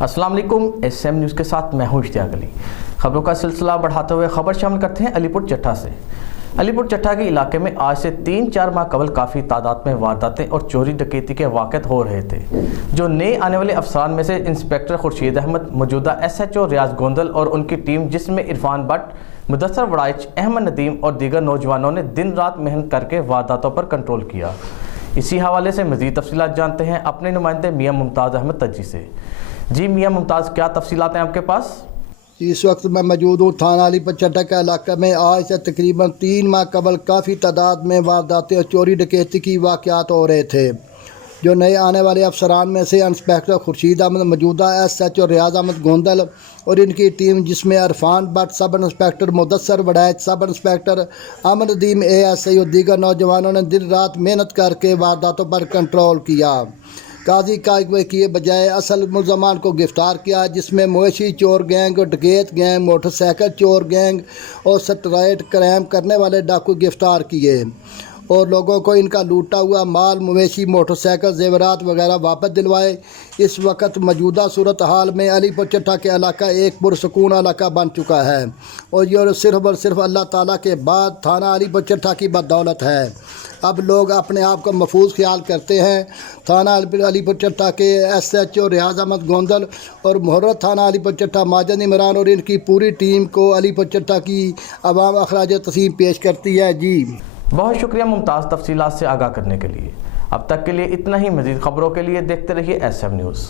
अस्सलाम वालेकुम। SM news के साथ मैं हूं इश्तियाक अली। खबरों का सिलसिला बढ़ाते हुए खबर शामिल करते हैं अलीपुर चट्टा से। अलीपुर चट्टा के इलाके में आज से 3-4 माह कबल काफ़ी तादाद में वारदातें और चोरी डकैती के वाक़यात हो रहे थे, जो नए आने वाले अफसरान में से इंस्पेक्टर खुर्शीद अहमद, मौजूदा SHO रियाज गोंदल और उनकी टीम जिसमें इरफान भट्ट, मुदस्सर वड़ाइच, अहमद नदीम और दीगर नौजवानों ने दिन रात मेहनत करके वारदातों पर कंट्रोल किया। इसी हवाले से मज़ीद तफसीलात जानते हैं अपने नुमाइंदे मियाँ मुमताज़ अहमद तज्जी से। जी मियाँ मुमताज़, क्या तफसीलात हैं आपके पास? इस वक्त मैं मौजूद हूँ थाना अलीपुर चट्टा के इलाके में। आज से तकरीबन 3 माह कबल काफ़ी तादाद में वारदातें और चोरी डकैती की वाक़यात हो रहे थे, जो नए आने वाले अफसरान में से इंस्पेक्टर खुर्शीद अहमद, मौजूदा SHO रियाज अहमद गोंदल और इनकी टीम जिसमें Irfan Bhatt, sub inspector Mudassar Waraich, sub inspector Ahmad Nadeem ASI और दीगर नौजवानों ने दिन रात मेहनत करके वारदातों पर कंट्रोल किया। काजी कार्रवाई किए बजाय असल मुलजमान को गिरफ्तार किया, जिसमें मवेशी चोर गैंग और डकैत गैंग, मोटरसाइकिल चोर गैंग और स्ट्रीट क्राइम करने वाले डाकू गिरफ्तार किए और लोगों को इनका लूटा हुआ माल, मवेशी, मोटरसाइकिल, जेवरात वगैरह वापस दिलवाए। इस वक्त मौजूदा सूरत हाल में अलीपुर चट्टा के इलाका एक पुरसकून इलाका बन चुका है और ये सिर्फ और सिर्फ अल्लाह ताला के बाद थाना अलीपुर चट्टा की बदौलत है। अब लोग अपने आप को महफूज ख्याल करते हैं। थाना अलीपुर चट्टा के SHO रियाज अहमद गोंदल और मुहर्रत थाना अलीपुर चट्टा माजिद इमरान और इनकी पूरी टीम को अलीपुर चट्टा की अवाम अखराज तस्लीम पेश करती है। जी बहुत शुक्रिया मुमताज़ तफसीलात से आगाह करने के लिए। अब तक के लिए इतना ही। मज़ीद खबरों के लिए देखते रहिए SM न्यूज़।